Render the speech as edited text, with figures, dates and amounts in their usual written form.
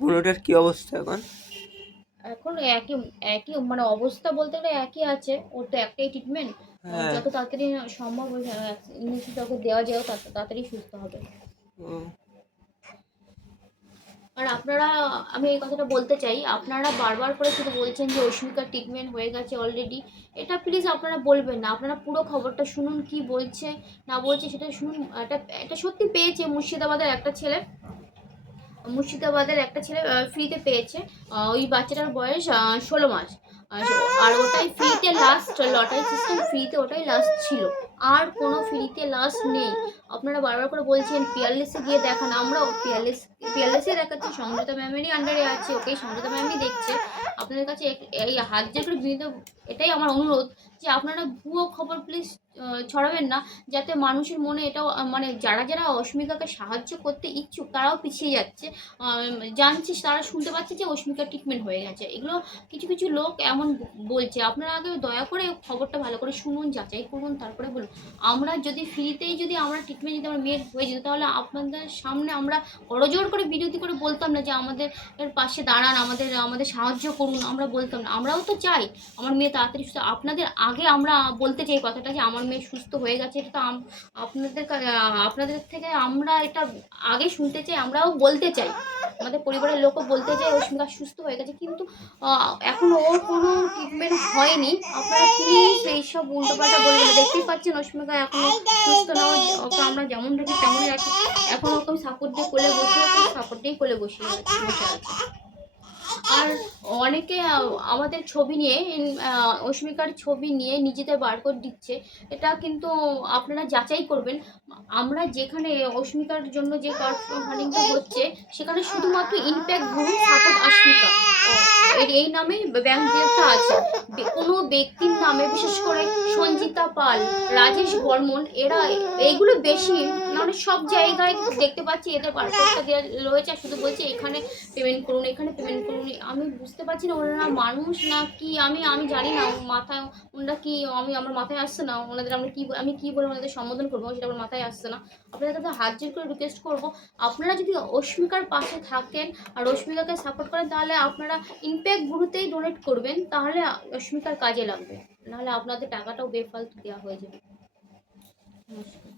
বুনোটার কি অবস্থা এখন? এখন একই একই মানে অবস্থা বলতে গেলে একই আছে, ওর তো একটাই ট্রিটমেন্ট। হ্যাঁ। যত তাড়াতাড়ি সম্ভব ওই ইঞ্জেকশনটা ওকে দেওয়া যায়, তত তাড়াতাড়ি সুস্থ হবে। ও। আর আপনারা, আমি এই কথাটা বলতে চাই, আপনারা বারবার করে শুধু বলছেন যে অস্মিকার ট্রিটমেন্ট হয়ে গেছে অলরেডি। এটা প্লিজ আপনারা বলবেন না, আপনারা পুরো খবরটা শুনুন, কি বলছে না বলছে সেটা শুনুন। এটা এটা সত্যি পেয়েছে মুর্শিদাবাদের একটা ছেলে ফ্রিতে পেয়েছে। ওই বাচ্চাটার বয়স 16 মাস। আর আর ওটাই ফ্রিতে লাস্ট, লটারি সিস্টেম ফ্রিতে ওটাই লাস্ট ছিল। আর কোনো ফ্রিতে লাস্ট নেই। আপনারা বারবার করে বলছেন পিয়ারলেসে গিয়ে দেখান, আমরাও পিয়ারলেসে দেখাচ্ছি, সংযুক্তা ম্যামেরই আন্ডারে আছে, ওকেই সংযুক্তা ম্যামই দেখছে। আপনাদের কাছে এই হাত জোর করে বিনীত, এটাই আমার অনুরোধ যে আপনারা ভুয়ো খবর প্লিজ ছড়াবেন না, যাতে মানুষের মনে এটাও মানে যারা যারা অস্মিকাকে সাহায্য করতে ইচ্ছুক তারাও পিছিয়ে যাচ্ছে। জানছি, তারা শুনতে পাচ্ছে যে অস্মিকার ট্রিটমেন্ট হয়ে গেছে। এগুলো কিছু কিছু লোক এমন বলছে। আপনারা আগে দয়া করে খবরটা ভালো করে শুনুন, যাচাই করুন, তারপরে বলুন। আমরা যদি ফ্রিতেই যদি আমরা ট্রিটমেন্ট যদি আমার মেয়ের হয়ে যেত, তাহলে আপনাদের সামনে আমরা করজোড় করে বিরতি করে বলতাম না যে আমাদের এর পাশে দাঁড়ান, আমাদের আমাদের সাহায্য করুন, আমরা বলতাম না। আমরাও তো চাই আমার মেয়ে তাড়াতাড়ি সুস্থ। আপনাদের আগে আমরা বলতে চাই কথাটা যে আমার মেয়ে সুস্থ হয়ে গেছে। এটা তো আপনাদের থেকে আমরা এটা আগে শুনতে চাই, আমরাও বলতে চাই, আমাদের পরিবারের লোকও বলতে চায় অস্মিকা সুস্থ হয়ে গেছে। কিন্তু এখনো ওর কোনো ট্রিটমেন্ট হয়নি। আপনারা প্লিজ এইসব উল্টোপাল্টা বলবেন না। দেখতেই পাচ্ছেন অস্মিকা এখনো সুস্থ নয়, ওকে আমরা যেমন রাখি তেমনই রাখি। এখন ওকে সাপোর্ট দিয়ে কোলে বসে আছে, সাপোর্ট দিয়েই কোলে বসে আছে। আর অনেকে আমাদের ছবি নিয়ে অস্মিকার ছবি নিয়ে নিজেদের বার করে দিচ্ছে। এটা কিন্তু আপনারা যাচাই করবেন। আমরা যেখানে অস্মিকার জন্য যে কার্ড ফান্ডিংটা হচ্ছে, সেখানে শুধুমাত্র ইমপ্যাক্ট গ্রুপ সাপোর্ট অস্মিকা এই নামেই ব্যাংক ডিটেলসটা আছে। কোনো ব্যক্তির নামে, বিশেষ করে সঞ্জিতা পাল, রাজেশ বর্মন, এরা এইগুলো বেশি, মানে সব জায়গায় দেখতে পাচ্ছি এদের পারফেক্টটা দেওয়া রয়েছে। আর শুধু বলছে এখানে পেমেন্ট করুন, এখানে পেমেন্ট করুন। আমি বুঝতে পারছি না ওনারা মানুষ না কি, আমি আমি জানি না মাথায় ওনারা কি, আমার মাথায় আসছে না ওনাদের। আমি কি বলে ওনাদের সম্বোধন করবো সেটা আমার মাথায় আসছে না। আপনাদের কাছে হাত জোর করে রিকোয়েস্ট করবো, আপনারা যদি অস্মিকার পাশে থাকেন আর অস্মিকাকে সাপোর্ট করেন, তাহলে আপনারা ইমপ্যাক্ট গ্রুপেই ডোনেট করবেন, তাহলে অস্মিকার কাজে লাগবে। নাহলে আপনাদের টাকাটাও বেফালতু দেওয়া হয়ে যাবে। নমস্কার।